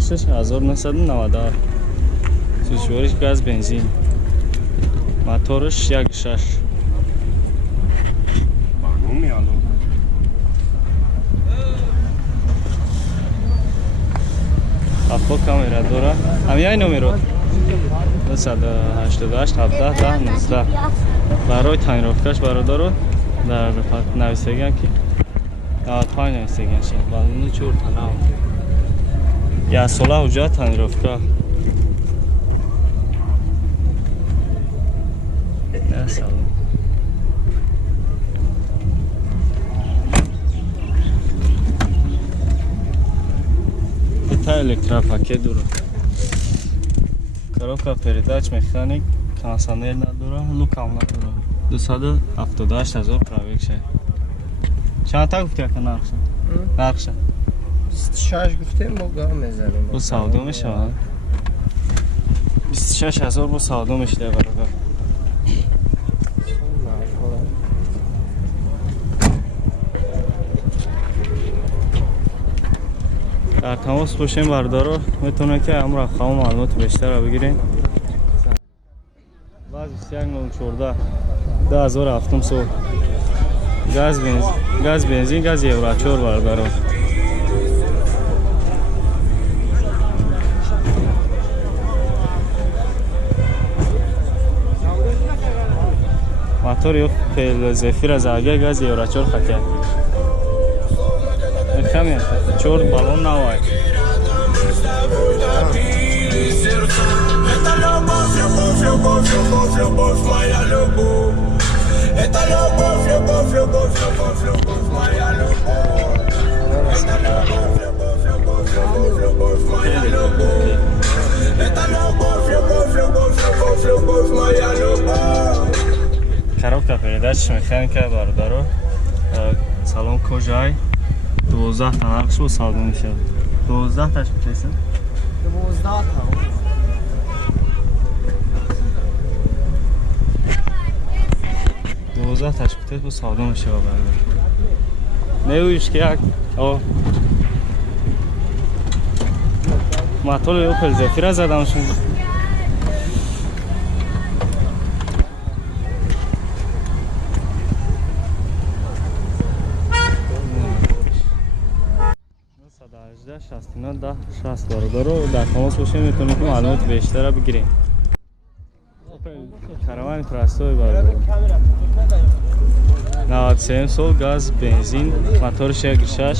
26990 سوشوارش گاز بنزین موتورش 1.6 برنامه میاد افو کامera داره همین نمره 288 17 10 19 برای تنیرافکش برادر در نویسگن که پای نویسگن شد بالونو چور تناو یا سولا حجات تنیرافکا نه سلام تا الکترافاکت داره коробка передач механик кондиционер надора лукам надора 278000 пробег ша чанта гуфти ака нархша 26 گفتیم ما گام میزنیم бу савдо мешавад 26000 бу савдо мешавад бародар در تماس باشیم بردارو میتونه که امر خواهم معلومات بیشتر رو بگیریم باز 2114 2007 سال گاز بنزین گاز یورو 4 بردارو موتور یو پل زفیر از آگه گاز یورو 4 خطه کمی 4 بالون نوای коробка передач механика бародаро салон кожай 12 تا نقش و ساده میشه 12 تاش میشه 12 تا 12 تاش میشه و ساده میشه برادر نویش که یک موتور اوپل زفیر زدم شون شستینا 10 60 برادر در تماس باشیم میتونیم که معلومات بیشتر رو بگیریم کاروان پرستوی برادر 93 سال گاز بنزین موتورش 1.6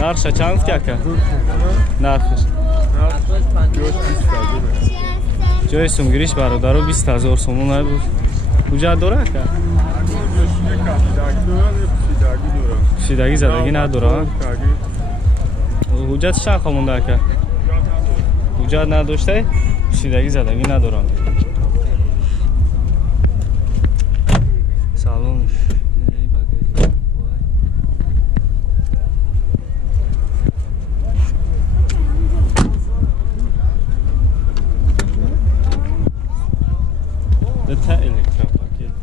نرخش چند گفتی اکا؟ نرخش جای سومگیریش برادر 20000 سومون بود کجا داره اکا؟ پوشیدگی زدگی نداره حجتش چند خواهد مونده اکا؟ حجت نداشته؟ پوشیدگی زدگی نداره سلامش ده الکترافاکت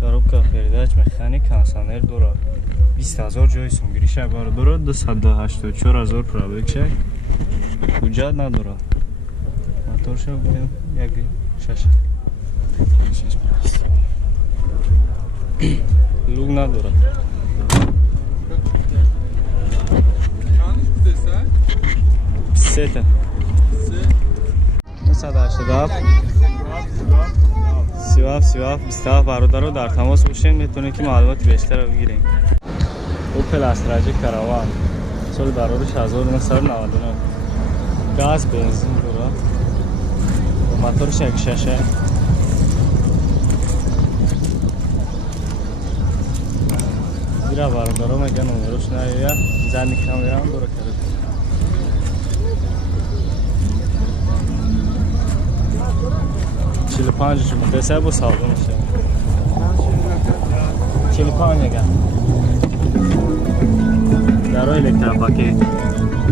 коробка передач механик кондиционер дора 20000 ҷои сумгиришай бародора 284000 пробег шай ҳуҷҷат надора моторша будем 1.6 лук надора сета 287 27 برادر در تماس باشین میتونید که معلومات بیشتر رو بگیرین اوپل استراجه کاروان سال برادرش 1999 گاز بنزین داره موتورش 1.6 زیرا برادر میگن نمرش نمیاد زنی کامera هم داره کرده 45 دسته با ساده میشه 45 میگم در الکترافاکت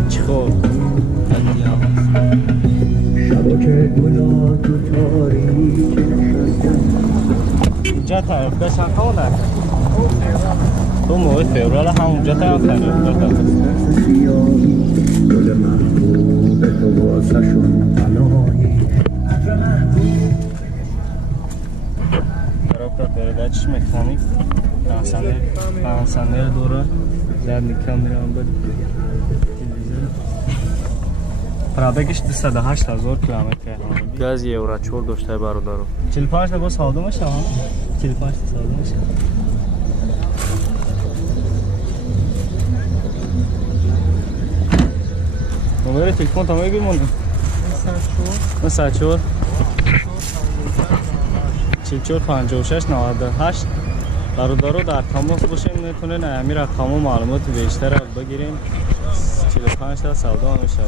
چخور اینجا طرف کش هم کامون نکن تو موقع فوریال همونجا تا اونجا передачи механик пансанер дора задний камера он будет телевизор пробегиш 280,000 километр газ еврочор доштай бародаро 45 та бо савдо мешава 45 та савдо мешава номер телефон там мегимон 54 44 56 98 برادرو در تماس باشین میتونین امی رقم و معلومات بیشتر بگیریم 45 تا سودا میشه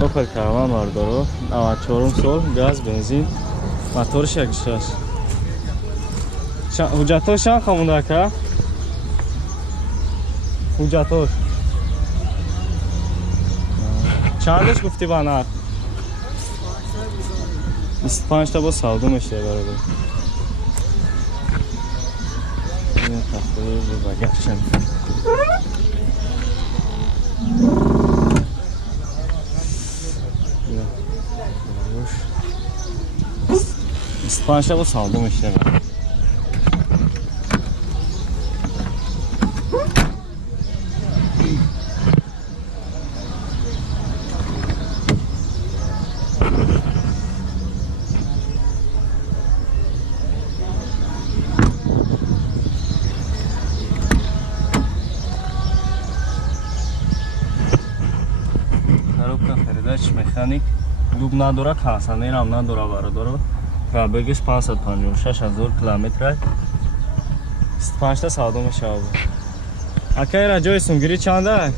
اوپل کاروان برادرو 94 سال گاز بنزین موتورش یک شش حجتاش چند خمونده که حجتاش چندش گفتی بانر 25 تا با سودا میشه برادر این تخته بگرشن 25 تا با سودا میشه механик дуб надора кансанер ам надора бародаро пробегиш 556,000 километр 25 та савдо мешава акай раҷои сумгирӣ чанда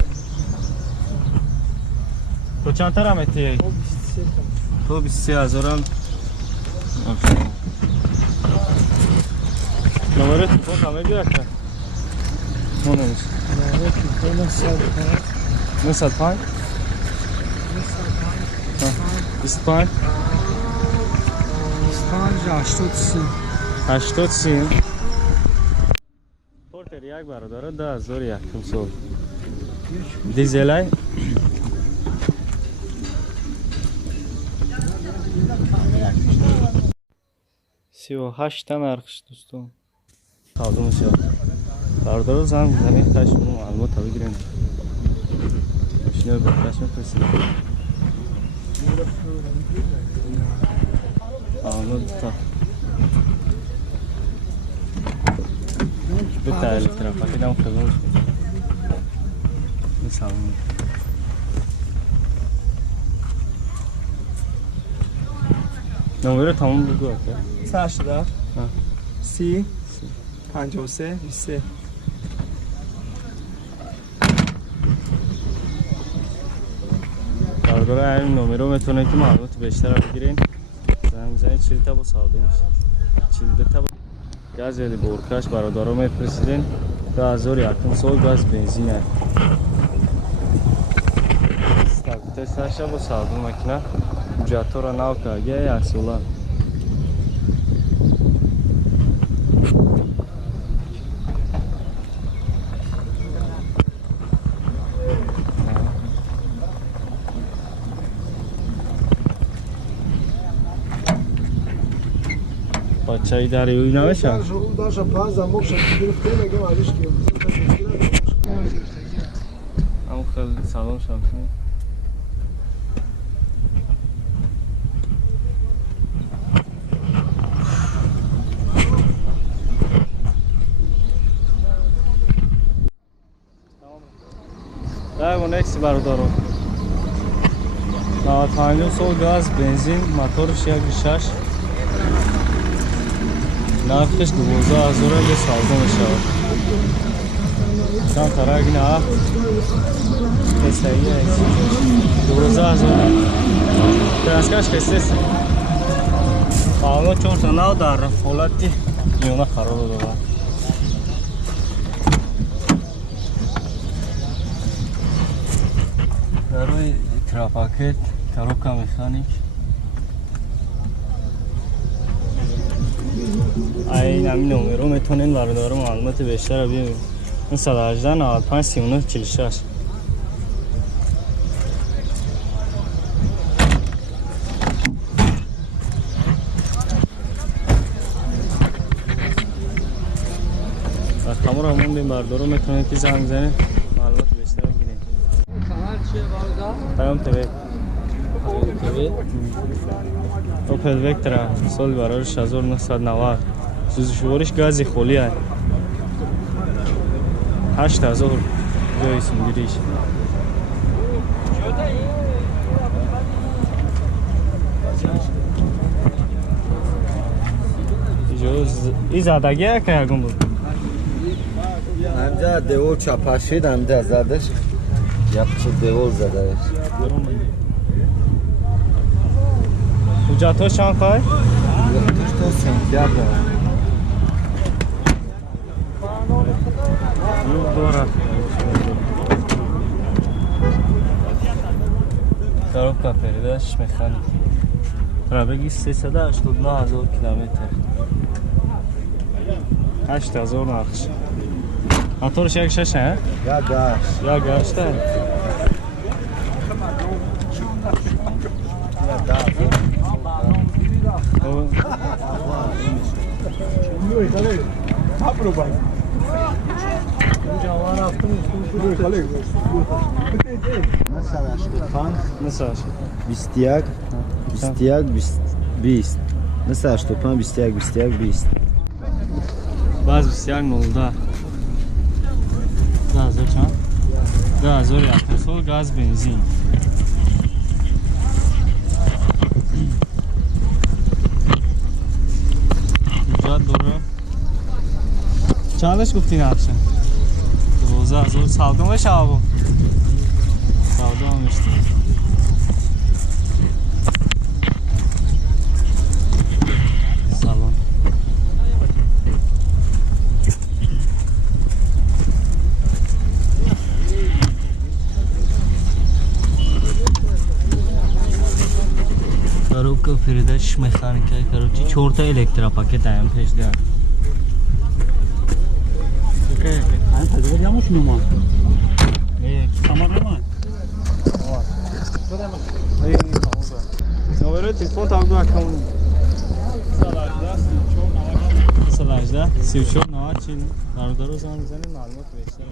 то чандтара метиҳи то 23,000 номери телефон камегира ка монамиш 95 25 83 портер як бародаро 10100 дизелай та нархш дӯстон савдо мешавад бародаро зан замин каш маълумот бигирем машина ба каш мефрестем بتاع الترافيك كده وخلاص نسمع نمره تمام بگو آقا 180 30 53 23 برادر این نمره رو میتونه که معلومات بیشتر بگیرین زنگ بزنید 40 تا با سودا میشه 42 تا گاز ولی بورکاش برادر رو میفرستین 2100 گاز بنزین است تستش با سودا ماشین جاتورا ناو کاگه اصلا چای دریایی نمیشه داشتم پاز زموک شد گرفته میگم علیش که اما خیلی سلام شامسون دایگو نکسی برادارو 95 گاز بنزین موتورش 1.6 نرخش 12,000 به سودا میشود چند ترک نه پسایی است 12,000 ترانسکاش کسیست آنها 4 تا نو در حالتی میونه خراب داره در روی تراپاکت کاروکا مکانیک این همین نمره میتونین برادر معلومات بیشتر ببینید. این 118 95 39 46. رقم رو همون بردارو میتونید که زنگ زنید معلومات بیشتر بگیرید. کانال چیه باردا؟ پیام تیوی تیوی؟ اوپل وکترا سال برارش 1990 سوزش شورش گازی خولی هست 8000 جای سنگیریش این زدگی ها که یکم بود همجا دیول چپاشید همجا زدش یک چه دیول زدهش کجا تو شانخای؟ توش تو سنتیار دارم دوره коробка передач механик пробеги 389,000 километр 8000 нақш моторш як шаша یا گاش я гашта مثلا اشتفان насаш 21 20 مثلا اشتفان 21 20 баъз 21 10 чанд 10000 сол газ бензин иҷод дорам чандаш гуфтӣ нақша 12000 савдо мешава савдо мешта салон коробка передач механика короче 4 электропакет аям пеш дад Айн тазгор ямош нума. не Самар нума. номер телефон тавду аккаунт 118 34 90 бародаро занг занед маълумот бештар